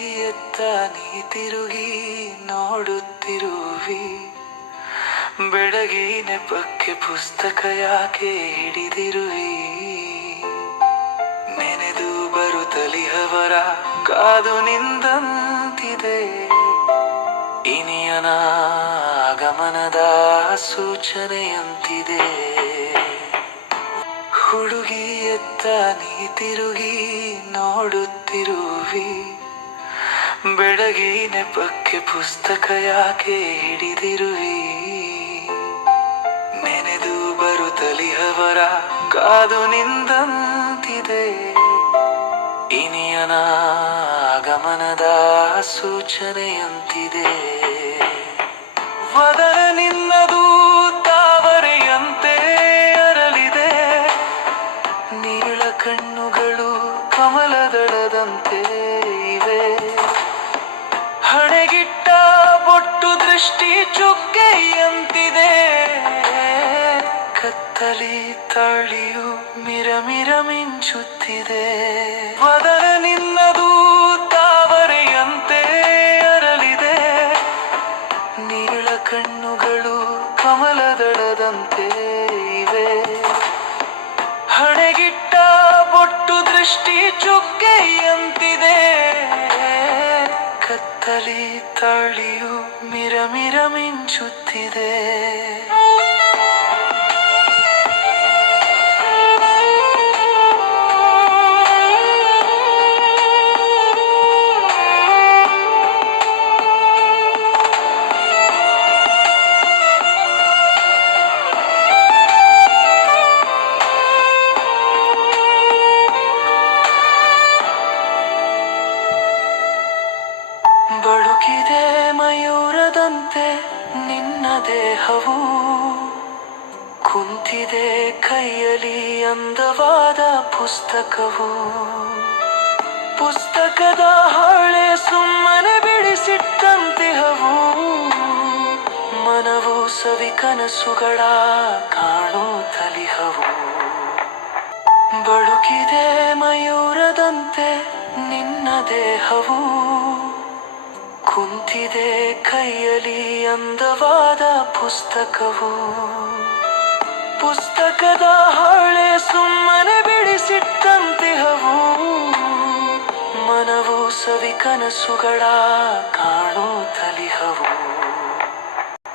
ಎತ್ತ ನೀ ತಿರುಗಿ ನೋಡುತ್ತಿರುವಿ. ಬೆಳಗಿ ನೆಪಕ್ಕೆ ಪುಸ್ತಕ ಯಾಕೆ ಹಿಡಿದಿರುವಿ. ನೆನೆದು ಬರುತ್ತಲಿಹವರ ಕಾದು ನಿಂದಂತಿದೆ. ಇನಿಯನ ಆಗಮನದ ಸೂಚನೆಯಂತಿದೆ. ಹುಡುಗಿ ಎತ್ತ ನೀ ತಿರುಗಿ ನೋಡುತ್ತಿರುವಿ. ಬೆಳಗಿ ನೆಪಕ್ಕೆ ಪುಸ್ತಕ ಯಾಕೆ ಹಿಡಿದಿರುವಿ. ನೆನೆದು ಬರುತ್ತಲಿಹವರ ಕಾದು ನಿಂದಂತಿದೆ. ಇನಿಯನ ಆಗಮನದ ಸೂಚನೆಯಂತಿದೆ. ವದನ ನಿನ್ನದು ತಾವರೆಯಂತೆ ಅರಳಿದೆ. ನೀಳ ಕಣ್ಣುಗಳು ಕಮಲದಳದಂತೆ ಇವೆ. ಹಣೆಗಿಟ್ಟ ಬೊಟ್ಟು ದೃಷ್ಟಿ ಚುಕ್ಕೆಯಂತಿದೆ. ಕತ್ತಲಿ ತಾಳಿಯು ಮಿರಮಿರ ಮಿಂಚುತ್ತಿದೆ. ವದನ ನಿನ್ನದು ತಾವರೆಯಂತೆ ಅರಳಿದೆ. ನೀಳ ಕಣ್ಣುಗಳು ಕಮಲದಳದಂತೆ ಇವೆ. ಹಣೆಗಿಟ್ಟ ಬೊಟ್ಟು ದೃಷ್ಟಿ ಚುಕ್ಕೆಯಂತಿದೆ. ಕತ್ತಲಿ ತಾಳಿಯು ಮಿರಮಿರ ಮಿಂಚುತ್ತಿದೆ. ಬಳುಕಿದೆ ಮಯೂರದಂತೆ ನಿನ್ನ ದೇಹವು. ಕುಂತಿದೆ ಕೈಯಲ್ಲಿ ಅಂದವಾದ ಪುಸ್ತಕವು. ಪುಸ್ತಕದ ಹಾಳೆ ಸುಮ್ಮನೆ ಬಿಡಿಸಿಟ್ಟಂತಿಹವು. ಮನವು ಸವಿ ಕನಸುಗಳ ಕಾಣುತ್ತಲಿಹವು. ಬಳುಕಿದೆ ಮಯೂರದಂತೆ ನಿನ್ನ ದೇಹವು. ಕುಂತಿದೆ ಕೈಯಲ್ಲಿ ಅಂದವಾದ ಪುಸ್ತಕವು. ಪುಸ್ತಕದ ಹಾಳೆ ಸುಮ್ಮನೆ ಬಿಡಿಸಿಟ್ಟಂತಿಹವು. ಮನವು ಸವಿ ಕನಸುಗಳ ಕಾಣುತ್ತಲಿಹವು.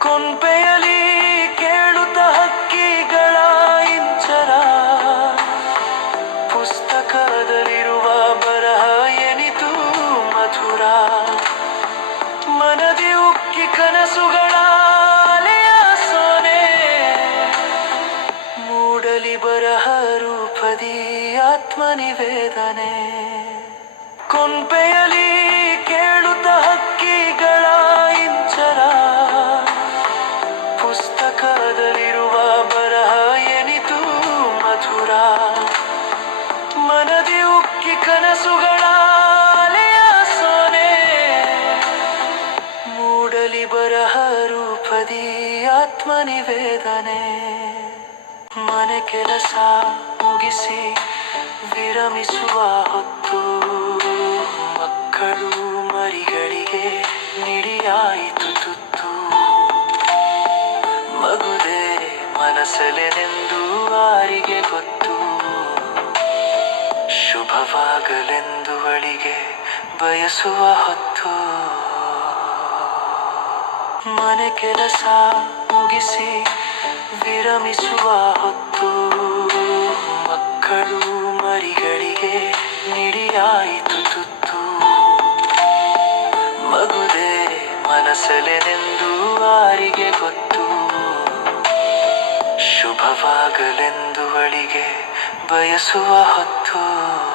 ಕೊಂಪೆಯಲ್ಲಿ ಕೇಳುತ್ತ ಹಕ್ಕಿಗಳ ಇಂಚರ. ಪುಸ್ತಕದಲ್ಲಿರುವ ಬರಹ ಎನಿತು ಮಧುರ. ಮನದಿ ಉಕ್ಕಿ ಕನಸುಗಳ ಅಲೆಯ ಸೋನೆ. ಮೂಡಲಿ ಬರಹ ರೂಪದಿ ಆತ್ಮನಿವೇದನೆ. ಕೊಂಪೆಯಲ್ಲಿ ಕೇಳುತ್ತ ಹಕ್ಕಿಗಳ ಇಂಚರ. ಪುಸ್ತಕದಲ್ಲಿರುವ ಬರಹ ಎನಿತು ಮಧುರ. ಮನದಿ ಉಕ್ಕಿ ಕನಸುಗಳ ಅಲೆಯ ಸೋನೆ. ಮೂಡಲಿ ಬರಹ ರೂಪದಿ ಆತ್ಮನಿವೇದನೆ. ಮನೆ ಕೆಲಸ ಮುಗಿಸಿ ವಿರಮಿಸುವ ಹೊತ್ತು. ಮಕ್ಕಳು ಮರಿಗಳಿಗೆ ನಿಡಿಯಾಯಿತು ತುತ್ತು. ಮಗುವೆ ಮನಸಲೆನೆಂದು ಆರಿಗೆ ಗೊತ್ತು. ಶುಭವಾಗಲೆಂದು ಅವಳಿಗೆ ಬಯಸುವ ಹೊತ್ತು. ಮನೆ ಕೆಲಸ ಮುಗಿಸಿ ವಿರಮಿಸುವ ಹೊತ್ತು. ಮಕ್ಕಳು ಮರಿಗಳಿಗೆ ನಿಡಿಯಾಯಿತು ತುತ್ತು. ಮಗುವೆ ಮನಸಲೆನೆಂದು ಆರಿಗೆ ಗೊತ್ತು. ಶುಭವಾಗಲೆಂದು ಅವಳಿಗೆ ಬಯಸುವ ಹೊತ್ತು.